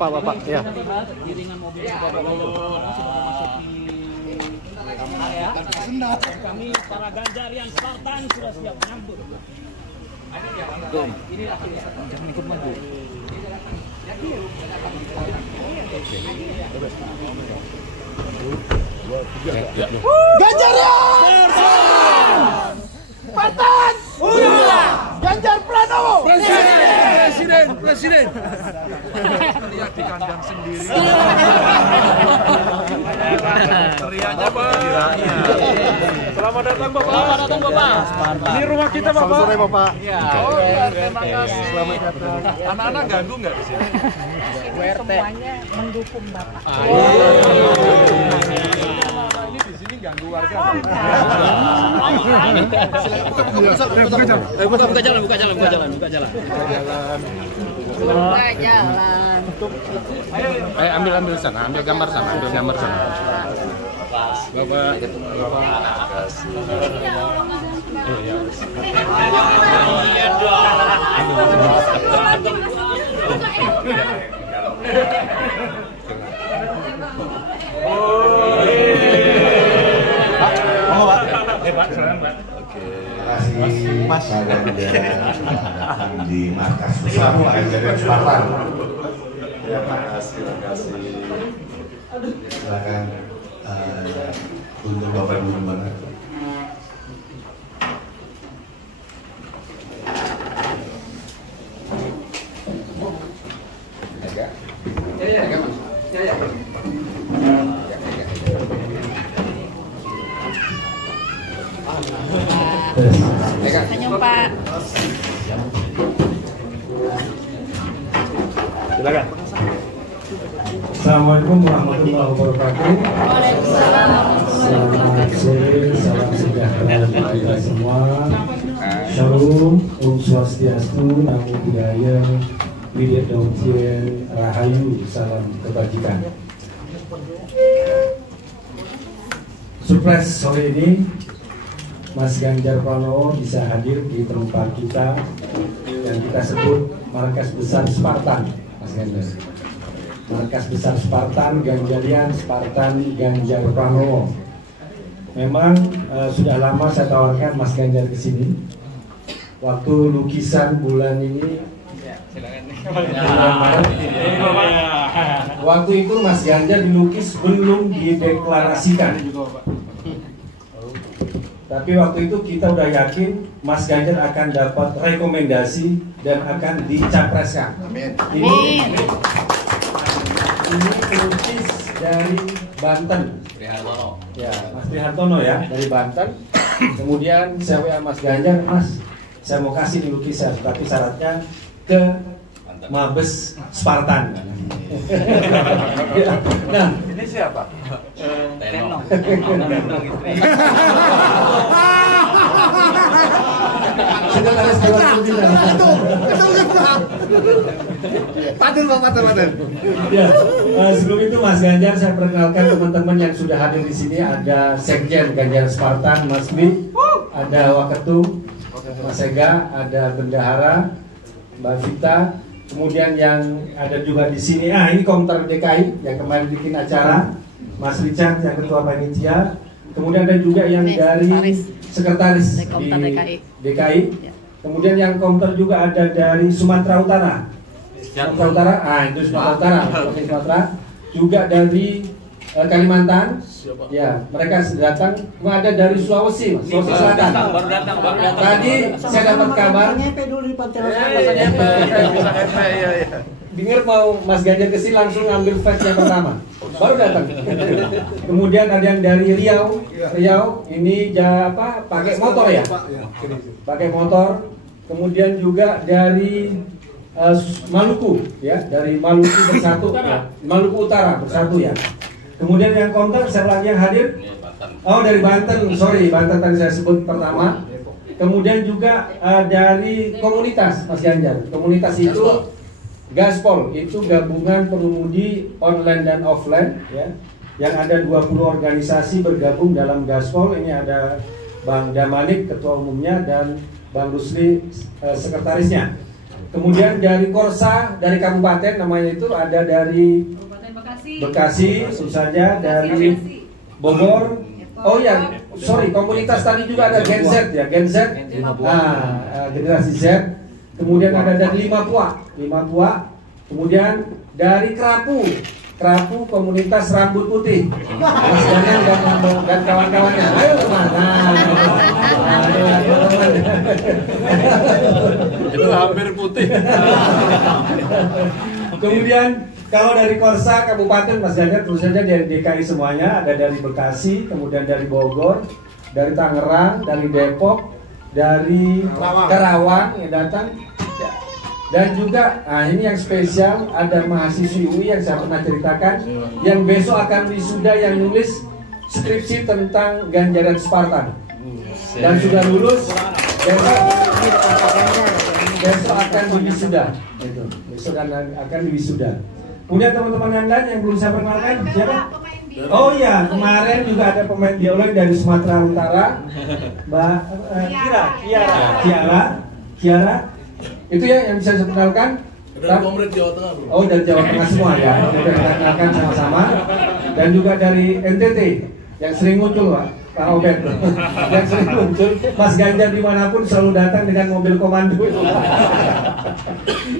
Bapak, ya. Giringan mobil sudah memasuki area. Kami para Ganjarian Spartan sudah siap menyambut. Inilah jangan ikut maju. Ganjarian Spartan Ganjar Pranowo Presiden. Lihat di kandang sendiri. Teriaknya Pak. Selamat datang Bapak. Selamat datang Bapak. Ini rumah kita Bapak. Selamat sore Bapak. Ya. Oh, terima kasih. Selamat datang. Anak-anak ganggu nggak di sini? Semuanya mendukung Bapak. Ini di sini ganggu warga. Buka jalan. Buka jalan. Ambil sana, ambil gambar sana. Bapak. Terima kasih Mas datang di markas besar Ganjarian Spartan. Terima kasih. Silakan untuk Bapak dulu banget. Senyum Pak. Silakan. Assalamualaikum warahmatullahi wabarakatuh. Selamat sore, salam sejahtera untuk kita semua. Shalom, Om Swastiastu, Namo Buddhaya, Widya Dongtien, Rahayu, salam kebajikan. Surprise sore ini, Mas Ganjar Pranowo bisa hadir di tempat kita yang kita sebut Markas Besar Spartan, Mas Ganjar. Markas Besar Spartan, Ganjarian Spartan Ganjar Pranowo. Memang sudah lama saya tawarkan Mas Ganjar ke sini. Waktu lukisan bulan ini, waktu itu Mas Ganjar dilukis belum dideklarasikan. Tapi waktu itu kita udah yakin Mas Ganjar akan dapat rekomendasi dan akan dicapreskan. Amin. Ini pelukis dari Banten. Ya, Mas Trihartono ya, dari Banten. Kemudian saya WA Mas Ganjar, Mas, saya mau kasih di lukisan, tapi syaratnya ke Mabes Spartan. Nah, Ini siapa? Tenong. Sekretaris Dewan Pimpinan. Paten. Ya, sebelum itu Mas Ganjar saya perkenalkan teman-teman yang sudah hadir di sini. Ada Sekjen Ganjar Spartan, Mas Dwi, ada Waketum, Mas Ega, ada Bendahara, Mbak Vita. Kemudian yang ada juga di sini, ini Komter DKI yang kemarin bikin acara, Mas Richard yang Ketua Panitia. Kemudian ada juga yang dari Sekretaris di DKI. Kemudian yang Komter juga ada dari Sumatera Utara. Sumatera Utara, itu Sumatera Utara, Provinsi Sumatera. Juga dari Kalimantan. Ya, mereka datang. Ada dari Sulawesi, Sulawesi Selatan. Baru datang. Tadi saya dapat kabar. Dengar mau Mas Ganjar kesini langsung ngambil fest yang pertama. Baru datang. Kemudian ada yang dari Riau. Ini pakai motor ya? Pakai motor. Kemudian juga dari Maluku ya, dari Maluku Bersatu, Maluku Utara Bersatu ya. Kemudian yang counter saya lagi yang hadir, dari Banten, Banten tadi saya sebut pertama. Kemudian juga dari komunitas Mas Ganjar. Komunitas itu Gaspol, itu gabungan pengemudi online dan offline ya. Yang ada 20 organisasi bergabung dalam Gaspol. Ini ada Bang Damanik ketua umumnya dan Bang Rusli sekretarisnya. Kemudian dari Korsa, dari kabupaten namanya itu ada dari Bekasi, tentu saja dari Bogor. Oh ya, sorry, komunitas tadi juga ada Gen Z ya, Gen Z. Nah, generasi Z. Kemudian ada dari Limapua. Kemudian dari Krapu komunitas rambut putih. Mas Ganjar dan kawan-kawannya. Ayo teman. Teman. Itu hampir putih. Kemudian kalau dari Korsa Kabupaten Mas Ganjar tentu saja dari DKI semuanya, ada dari Bekasi, kemudian dari Bogor, dari Tangerang, dari Depok, dari Karawang yang datang. Dan juga, nah ini yang spesial, ada mahasiswi UI yang saya pernah ceritakan, yang besok akan wisuda yang nulis skripsi tentang Ganjaran Spartan. Dan sudah lulus, besok akan diwisuda. Besok akan diwisuda. Kemudian teman-teman yang lain yang belum saya perkenalkan, siapa? Oh iya, kemarin juga ada pemain biola dari Sumatera Utara, Mbak Kiara. Itu ya yang bisa saya kenalkan. Dari Komret Jawa Tengah, bro. Oh, dari Jawa Tengah semua ya. Kita kenalkan sama-sama. Dan juga dari NTT yang sering muncul, Pak Obed. Yang sering muncul. Mas Ganjar dimanapun selalu datang dengan mobil komando.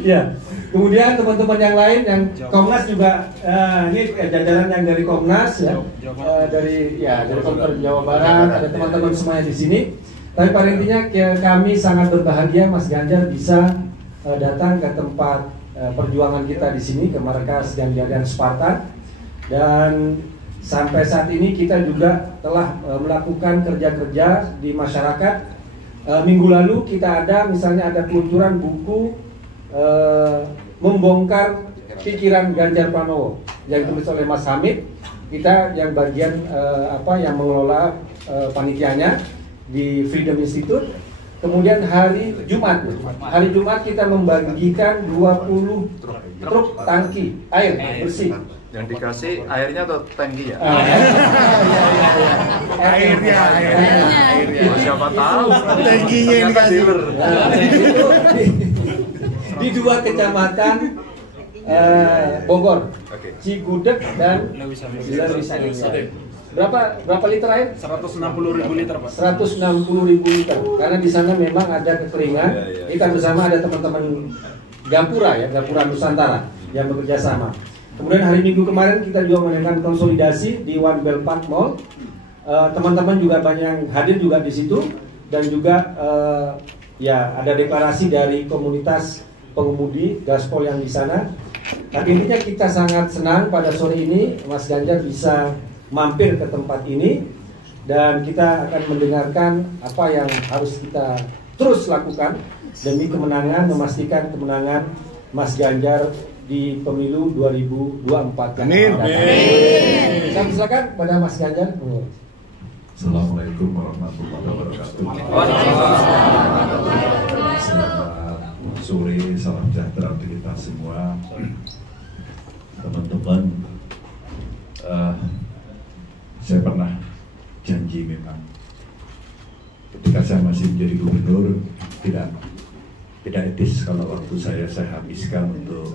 Ya. Kemudian teman-teman yang lain yang Komnas juga ini jajaran yang dari Komnas ya. Dari Komnas Jawa Barat, ada teman-teman semuanya di sini. Tapi pada intinya kami sangat berbahagia Mas Ganjar bisa datang ke tempat perjuangan kita di sini, ke markas Ganjarian Spartan. Dan sampai saat ini kita juga telah melakukan kerja-kerja di masyarakat. Minggu lalu kita misalnya ada peluncuran buku membongkar pikiran Ganjar Pranowo yang ditulis oleh Mas Hamid. Kita yang bagian yang mengelola panitianya di Freedom Institute. Kemudian hari Jumat kita membagikan 20 truk tangki air bersih. Yang dikasih airnya atau tangki ya? Airnya. Siapa tahu? Tangkinya yang dikasih. Di 2 kecamatan Bogor, Cigudeg dan Lewisade. Berapa liter air? 160.000 liter, Pak. 160.000 liter. Karena di sana memang ada kekeringan. Kita bersama ada teman-teman Gapura Nusantara yang bekerja sama. Kemudian hari Minggu kemarin kita juga melakukan konsolidasi di One Bell Park Mall. Teman-teman juga banyak yang hadir juga di situ dan juga ada deklarasi dari komunitas pengemudi gaspol yang di sana. Tapi intinya kita sangat senang pada sore ini Mas Ganjar bisa mampir ke tempat ini dan kita akan mendengarkan apa yang harus kita terus lakukan demi kemenangan, memastikan kemenangan Mas Ganjar di pemilu 2024. Amin. Saya silakan pada Mas Ganjar. Assalamualaikum warahmatullahi wabarakatuh. Selamat sore, salam sejahtera untuk kita semua, teman-teman. Saya pernah janji memang ketika saya masih menjadi gubernur tidak etis kalau waktu saya habiskan untuk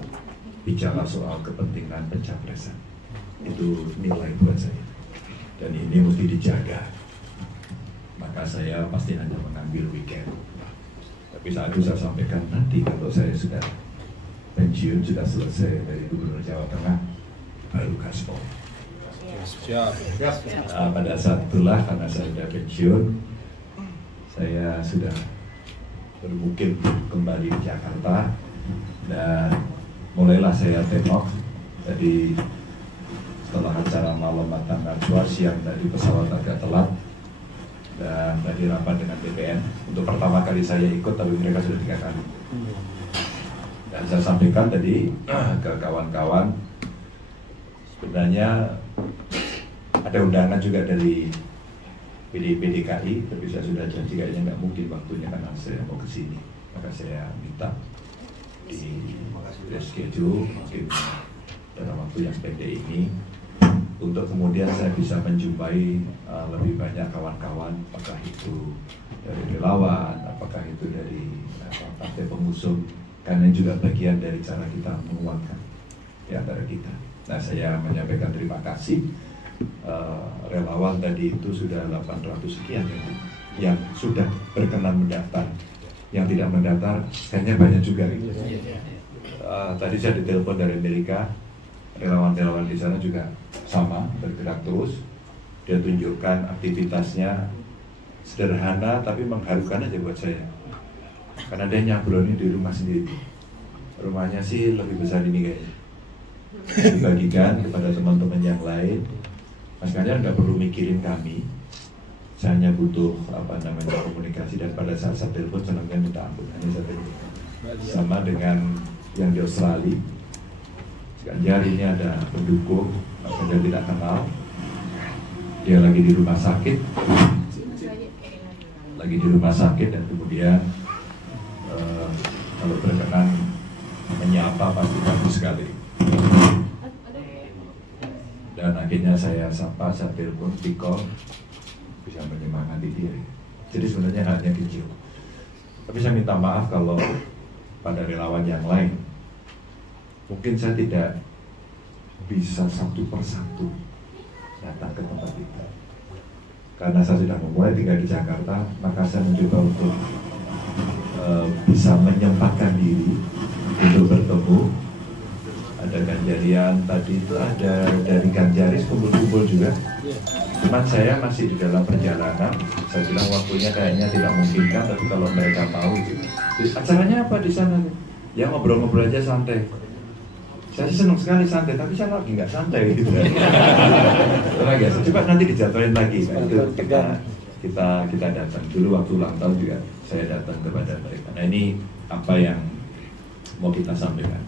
bicara soal kepentingan pencapresan. Itu nilai buat saya dan ini mesti dijaga. Maka saya pasti hanya mengambil weekend. Tapi saat itu saya sampaikan nanti kalau saya sudah pensiun, sudah selesai dari Gubernur Jawa Tengah, baru gaspol. Pada saat itulah karena saya sudah pensiun, saya sudah bermukim kembali di Jakarta dan mulailah saya tengok. Jadi setelah acara malam matang Najwa, siang dari pesawat agak telat dan tadi rapat dengan BPN. Untuk pertama kali saya ikut, tapi mereka sudah 3 kali. Dan saya sampaikan tadi ke kawan-kawan, sebenarnya ada undangan juga dari PDIP DKI, tapi saya sudah janji kayaknya nggak mungkin waktunya karena saya mau ke sini. Maka saya minta di reschedule mungkin dalam waktu yang pendek ini untuk kemudian saya bisa menjumpai lebih banyak kawan-kawan, apakah itu dari relawan, apakah itu dari partai pengusung karena ini juga bagian dari cara kita menguatkan di antara kita. Nah, saya menyampaikan terima kasih. Relawan tadi itu sudah 800 sekian yang sudah berkenan mendaftar. Yang tidak mendaftar kayaknya banyak juga. Tadi saya ditelepon dari Amerika, relawan-relawan di sana juga sama, bergerak terus. Dia tunjukkan aktivitasnya sederhana tapi mengharukan aja buat saya. Karena dia nyablonin di rumah sendiri. Rumahnya sih lebih besar ini kayaknya. Dibagikan kepada teman-teman yang lain. Mas Ganjar nggak perlu mikirin kami. Saya hanya butuh komunikasi, dan pada saat saya telepon senang minta ampun. Hanya saya telepon. Sama dengan yang di Australia. Mas Ganjar ini ada pendukung, Mas Ganjar tidak kenal. Dia lagi di rumah sakit. Lagi di rumah sakit dan kemudian kalau berkenan menyapa pasti bagus sekali. Dan akhirnya saya sapa, saya telepon, Piko bisa menyemangati dia. Jadi sebenarnya hanya kecil. Tapi saya minta maaf kalau pada relawan yang lain mungkin saya tidak bisa satu persatu datang ke tempat itu. Karena saya sudah memulai tinggal di Jakarta, maka saya mencoba untuk bisa menyempatkan diri untuk bertemu. Ada Ganjarian, tadi itu ada dari Ganjaris kumpul-kumpul juga. Cuman saya masih di dalam perjalanan. Saya bilang waktunya kayaknya tidak memungkinkan, tapi kalau mereka mau gitu. Acaranya apa di sana? Ya ngobrol-ngobrol aja santai. Saya sih senang sekali santai, tapi saya lagi nggak santai gitu. Coba nanti dijadwalin lagi. Nah, itu kita datang. Dulu waktu ulang tahun juga saya datang kepada mereka. Nah, ini apa yang mau kita sampaikan.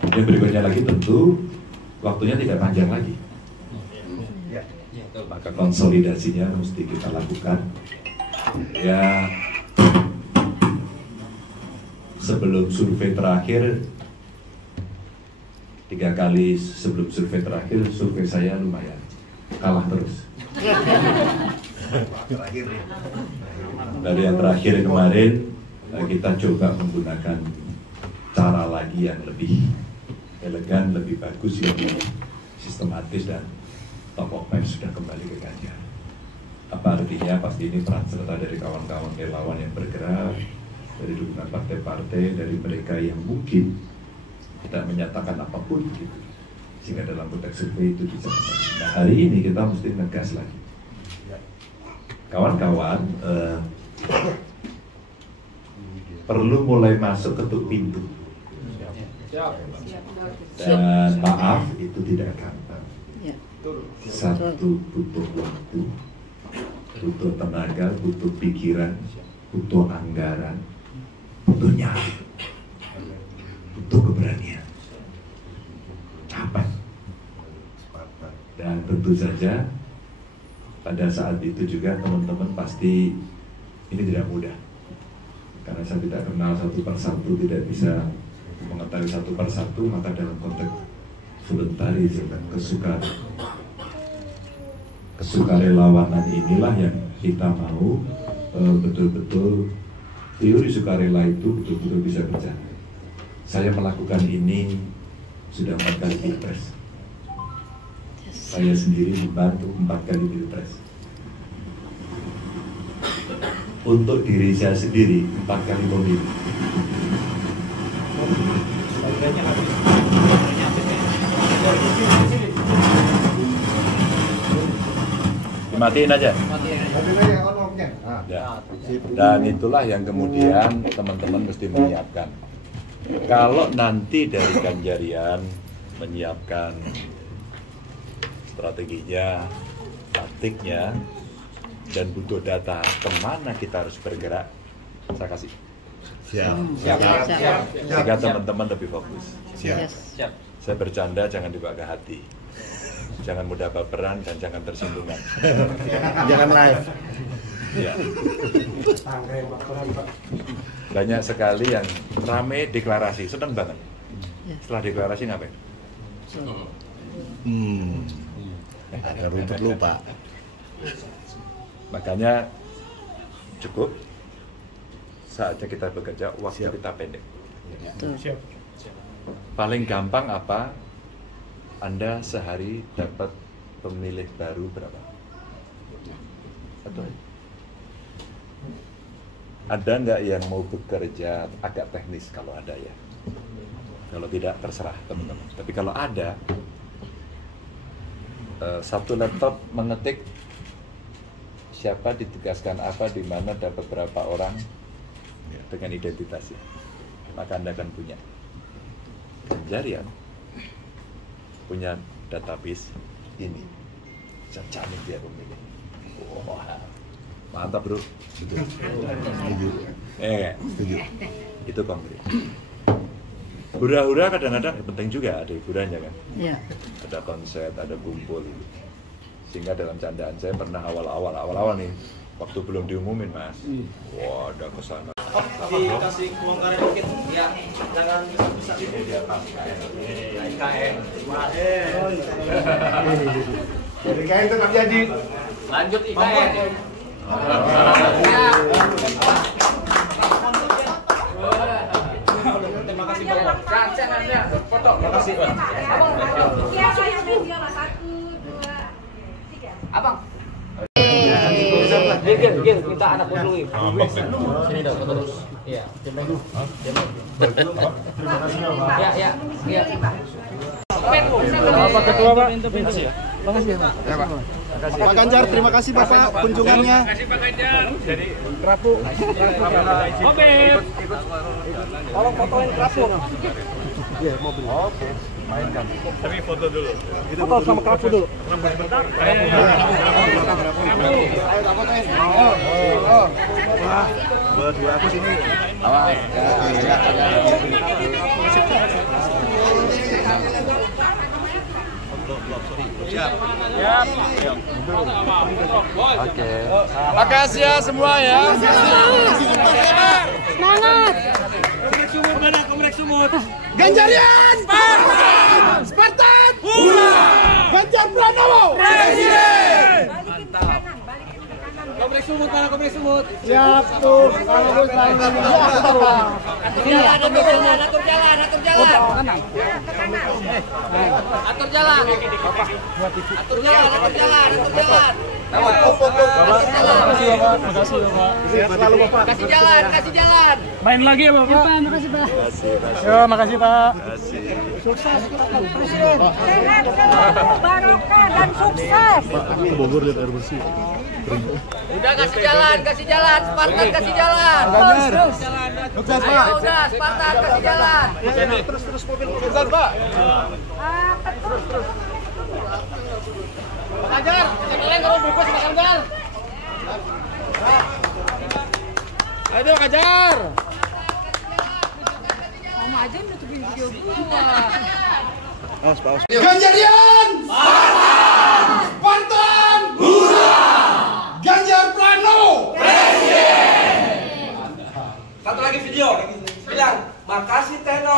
Yang berikutnya lagi tentu waktunya tidak panjang lagi. Maka konsolidasinya mesti kita lakukan. Ya, sebelum survei terakhir, 3 kali sebelum survei terakhir, survei saya lumayan kalah terus. Dari yang terakhir kemarin, kita coba menggunakan cara lagi yang lebih elegan, lebih bagus, lebih sistematis, dan top of mind sudah kembali ke Ganjar. Apa artinya? Pasti ini peran serta dari kawan-kawan relawan yang bergerak, dari dukungan partai-partai, dari mereka yang mungkin tidak menyatakan apapun gitu, sehingga dalam konteks survei itu bisa kembali. Nah, hari ini kita mesti ngegas lagi. Kawan-kawan perlu mulai masuk ketuk pintu. Dan maaf, itu tidak gampang. Satu, butuh waktu, butuh tenaga, butuh pikiran, butuh anggaran, butuh nyali, butuh keberanian, capek. Dan tentu saja pada saat itu juga teman-teman pasti ini tidak mudah, karena saya tidak kenal satu persatu, tidak bisa mengetahui satu persatu. Maka dalam konteks voluntarisme, kesukarelawanan inilah yang kita mau betul-betul teori sukarela itu betul-betul bisa berjalan. Saya melakukan ini sudah 4 kali pilpres. Saya sendiri membantu 4 kali pilpres. Untuk diri saya sendiri 4 kali pemilu. Matiin aja. Ya. Dan itulah yang kemudian teman-teman mesti menyiapkan. Kalau nanti dari Ganjarian menyiapkan strateginya, taktiknya, dan butuh data kemana kita harus bergerak, saya kasih. Sehingga teman-teman lebih fokus. Saya bercanda, jangan dibawa ke hati. Jangan mudah baperan dan jangan tersinggungan. Jangan live. Ya. Banyak sekali yang rame deklarasi, seneng banget. Setelah deklarasi ngapain? Ada rumput lupa. Makanya cukup saatnya kita bekerja, waktu kita pendek. Paling gampang apa? Anda sehari dapat pemilih baru berapa? Atau ada nggak yang mau bekerja agak teknis kalau ada ya? Kalau tidak terserah teman-teman. Tapi kalau ada, satu laptop mengetik siapa ditugaskan apa, di mana, dapat berapa orang dengan identitasnya, maka Anda akan punya. Ganjar punya database ini, jamin dia pemilih. Wah, mantap bro. Setuju. Setuju. Itu konkret. Hura-hura kadang-kadang penting juga, ada hiburannya kan. Iya. Ada konser, ada kumpul. Sehingga dalam candaan saya pernah awal-awal nih, waktu belum diumumin mas, wah ada kesana. Dikasih kelonggaran dikit, ya jangan besar-besar itu di atas IKN. IKN tetap jadi. Lanjut IKN. Terima kasih banyak. Foto. Terima kasih Pak. Abang. Gil, minta anak dulu. Sini dong, foto terus. Iya, Ya. Pak Ketua, Pak. Terima kasih ya. Pak Ganjar, terima kasih Bapak kunjungannya. Terima kasih Pak Ganjar. Jadi Kerapu. Oke. Tolong fotoin Kerapu. Iya, mobil. Oke. Mainkan. Tapi foto dulu. Foto sama Kerapu dulu. Ayo fotoin. Wah, berdua aku sini. Oke. Makasih ya semua ya. Semangat. Kompleks Sumut. Ganjarian! Spartan! Spartan! Hura! Ganjar Pranowo! Presiden! Kompleks Sumut mana Kompleks Sumut? Siap tuh. Kalau Atur jalan. Kasih jalan. main lagi ya Bapak. Makasih Pak. Ya, makasih Pak. Sukses Presiden. Sehat, barokah dan sukses. Bogor dan air bersih. Udah kasih jalan, Spartan kasih jalan. Terus. Sukses Pak. Ayo udah, Spartan kasih jalan. Terus mobil sukses Pak. Terus. Pak Ganjar, kalian kalau bungkus Pak Ganjar. Ayo Pak Ganjar. Mama aja nutupin video gua. Ganjarian! Spartan! Hura! Ganjar Pranowo! Satu lagi video. Bilang, makasih Tenor.